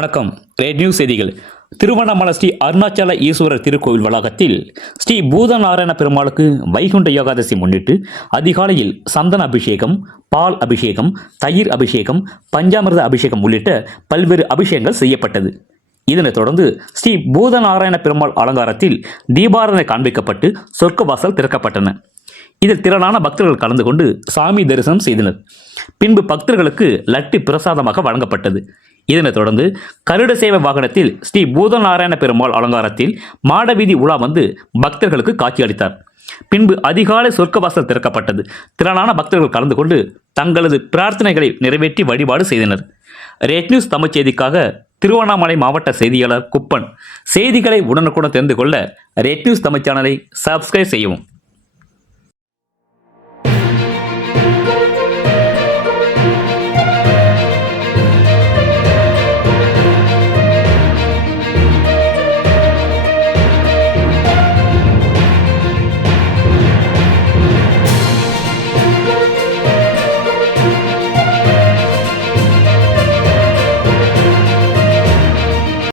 வணக்கம். Red news செய்திகள். திருவண்ணாமலை ஸ்ரீ அருணாச்சல ஈஸ்வரர் திருக்கோவில் வளாகத்தில் ஸ்ரீ பூதநாராயண பெருமாளுக்கு வைகுண்ட ஏகாதசி முன்னிட்டு அதிகாலையில் சந்தன அபிஷேகம், பால் அபிஷேகம், தயிர் அபிஷேகம், பஞ்சாமிர்த அபிஷேகம் உள்ளிட்ட பல்வேறு அபிஷேகங்கள் செய்யப்பட்டது. இதனைத் தொடர்ந்து ஸ்ரீ பூதநாராயண பெருமாள் அலங்காரத்தில் தீபாராதனை காண்பிக்கப்பட்டு சொர்க்கவாசல் திறக்கப்பட்டன. இதில் திரளான பக்தர்கள் கலந்து கொண்டு சாமி தரிசனம் செய்தனர். பின்பு பக்தர்களுக்கு லட்டு பிரசாதமாக வழங்கப்பட்டது. இதனைத் தொடர்ந்து கருட சேவை வாகனத்தில் ஸ்ரீ பூதநாராயண பெருமாள் அலங்காரத்தில் மாடவீதி உலா வந்து பக்தர்களுக்கு காட்சியளித்தார். பின்பு அதிகாலை சொர்க்கவாசல் திறக்கப்பட்டது. திரளான பக்தர்கள் கலந்து கொண்டு தங்களது பிரார்த்தனைகளை நிறைவேற்றி வழிபாடு செய்தனர். ரெட் நியூஸ் தமிழ் செய்திக்காக திருவண்ணாமலை மாவட்ட செய்தியாளர் குப்பன். செய்திகளை உடனுக்குடன் தெரிந்து கொள்ள ரெட் நியூஸ் தமிழ் சேனலை சப்ஸ்கிரைப் செய்யவும்.